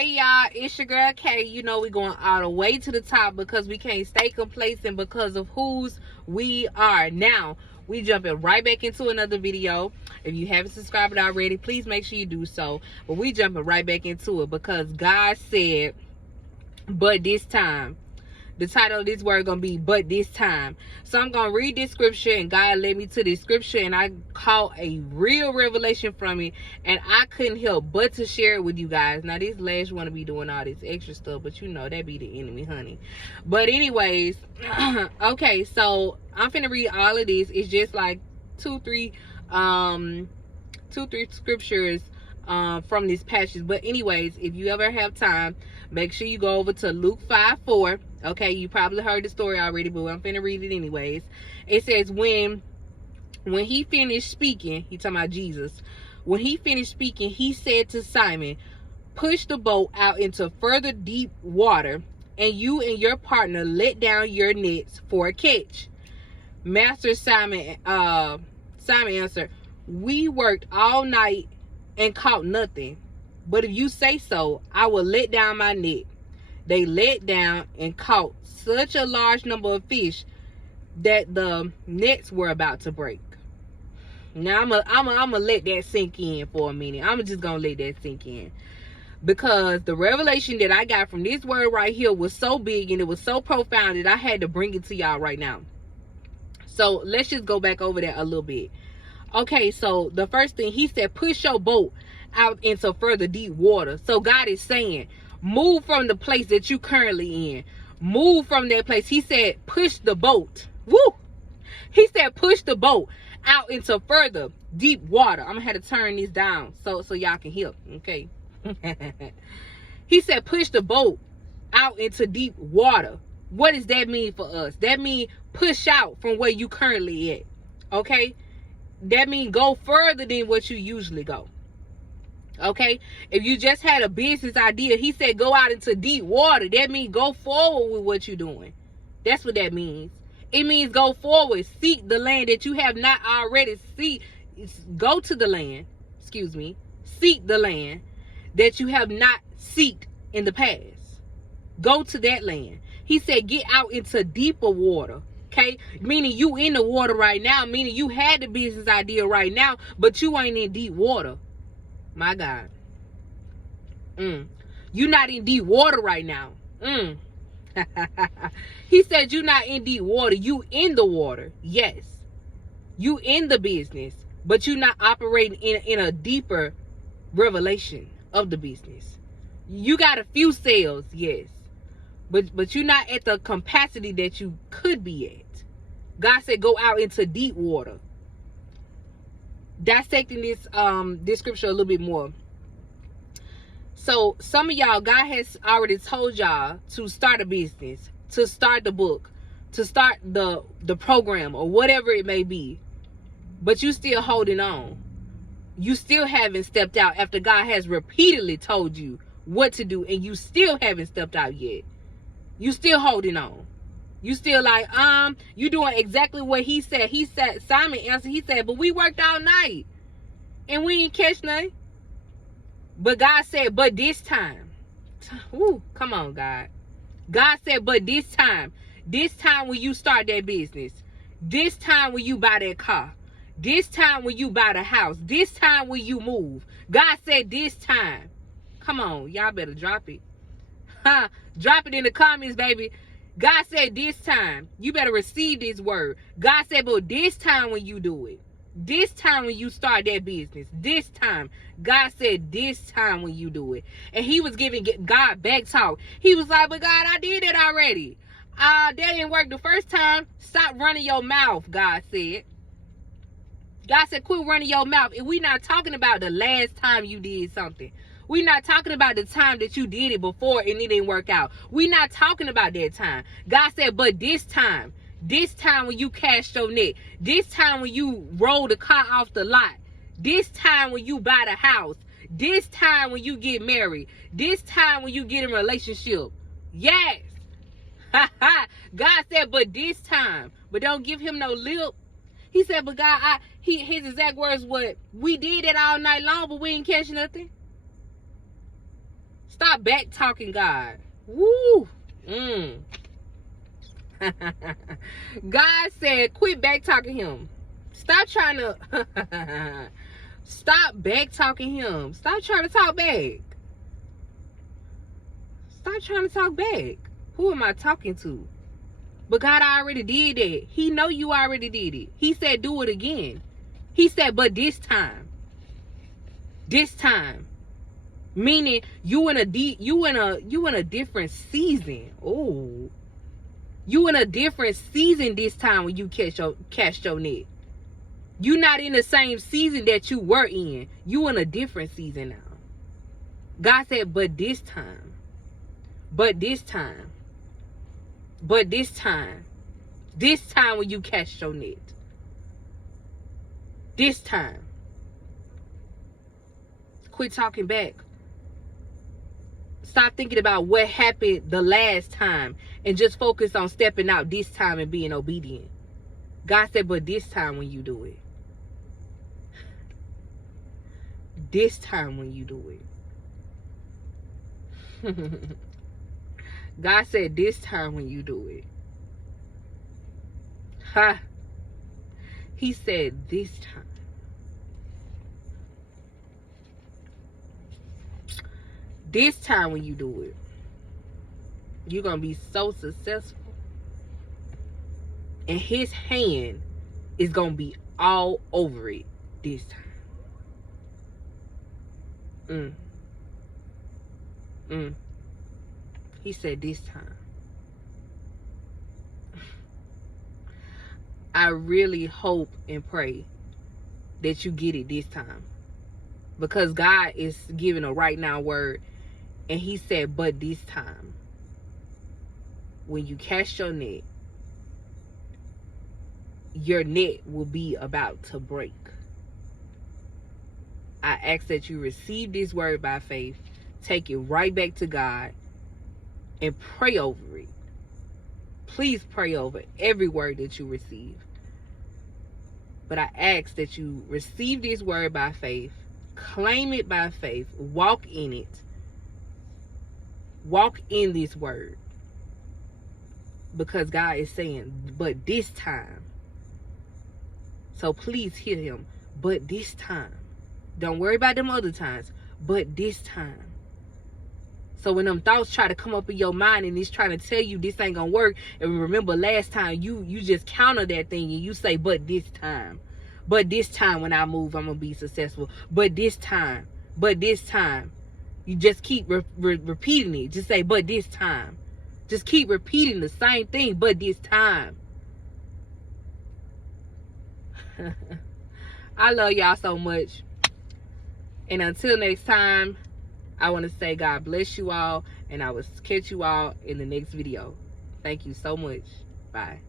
Hey y'all, it's your girl Kay. You know we going all the way to the top because we can't stay complacent because of whose we are. Now, we jumping right back into another video. If you haven't subscribed already, please make sure you do so. But we jumping right back into it because God said, but this time. The title of this word gonna be but this time. So I'm gonna read this scripture, and God led me to this scripture, and I caught a real revelation from it, and I couldn't help but to share it with you guys. Now this last want to be doing all this extra stuff, but you know that be the enemy, honey. But anyways, okay, so I'm finna read all of this. It's just like two, three scriptures from this passage. But anyways, if you ever have time, make sure you go over to Luke 5:4. Okay, you probably heard the story already, but I'm finna read it anyways. It says, when he finished speaking, he talking about Jesus. When he finished speaking, he said to Simon, push the boat out into further deep water, and you and your partner let down your nets for a catch. Master Simon answered, we worked all night and caught nothing, but if you say so, I will let down my net. They let down and caught such a large number of fish that the nets were about to break. Now I'm gonna let that sink in for a minute. I'm just gonna let that sink in, because the revelation that I got from this word right here was so big and it was so profound that I had to bring it to y'all right now. So let's just go back over that a little bit. Okay, so the first thing he said, push your boat out into further deep water. So God is saying, move from the place that you currently in. Move from that place. He said, push the boat. Woo! He said, push the boat out into further deep water. I'm gonna have to turn this down so y'all can hear. Okay. He said, push the boat out into deep water. What does that mean for us? That means push out from where you currently at. Okay? That means go further than what you usually go. Okay, if you just had a business idea, he said go out into deep water. That means go forward with what you're doing. That's what that means. It means go forward. Seek the land that you have not already seen. Go to the land. Excuse me. Seek the land that you have not seeked in the past. Go to that land. He said get out into deeper water. Okay, meaning you in the water right now. Meaning you had the business idea right now, but you ain't in deep water. My God. You're not in deep water right now. He said you're not in deep water. You in the water. Yes. You in the business. But you're not operating in a deeper revelation of the business. You got a few sales, yes. But you're not at the capacity that you could be at. God said go out into deep water. Dissecting this scripture a little bit more. So some of y'all, God has already told y'all to start a business, to start the book, to start the program or whatever it may be, but you still holding on. You still haven't stepped out after God has repeatedly told you what to do, and you still haven't stepped out yet. You still holding on. You still like, you doing exactly what he said. He said, Simon answered, he said, but we worked all night and we ain't catch nothing. But God said, but this time. Ooh, come on, God. God said, but this time when you start that business, this time when you buy that car, this time when you buy the house, this time when you move, God said this time. Come on, y'all better drop it. Drop it in the comments, baby. God said this time, you better receive this word. God said, but this time when you do it, this time when you start that business, this time, God said this time when you do it. And he was giving God back talk. He was like, but God, I did it already. That didn't work the first time. Stop running your mouth, God said. God said, quit running your mouth. And we're not talking about the last time you did something. We're not talking about the time that you did it before and it didn't work out. We're not talking about that time. God said, but this time when you cast your net, this time when you roll the car off the lot, this time when you buy the house, this time when you get married, this time when you get in a relationship. Yes. God said, but this time. But don't give him no lip. He said, but God, his exact words was, we did it all night long, but we ain't catch nothing. Stop back talking God. Woo. God said, quit back talking him. Stop trying to stop back talking him. Stop trying to talk back. Stop trying to talk back. Who am I talking to? But God already did that. He know you already did it. He said do it again. He said, but this time. This time. Meaning you in a different season. Oh. You in a different season this time when you cast your net. You not in the same season that you were in. You in a different season now. God said, but this time. But this time. But this time. This time when you cast your net. This time. Quit talking back. Stop thinking about what happened the last time and just focus on stepping out this time and being obedient. God said, but this time when you do it. This time when you do it. God said this time when you do it. Ha. He said this time. This time when you do it. You're going to be so successful. And his hand is going to be all over it this time. He said this time. I really hope and pray that you get it this time. Because God is giving a right now word. And he said, but this time, when you cast your net will be about to break. I ask that you receive this word by faith, take it right back to God, and pray over it. Please pray over every word that you receive. But I ask that you receive this word by faith, claim it by faith, walk in it. Walk in this word. Because God is saying, but this time. So please hear him. But this time. Don't worry about them other times. But this time. So when them thoughts try to come up in your mind and it's trying to tell you this ain't gonna work, and remember last time you just counter that thing and you say, but this time. But this time when I move, I'm gonna be successful. But this time. But this time. You just keep repeating it. Just say, but this time. Just keep repeating the same thing, but this time. I love y'all so much. And until next time, I want to say God bless you all. And I will catch you all in the next video. Thank you so much. Bye.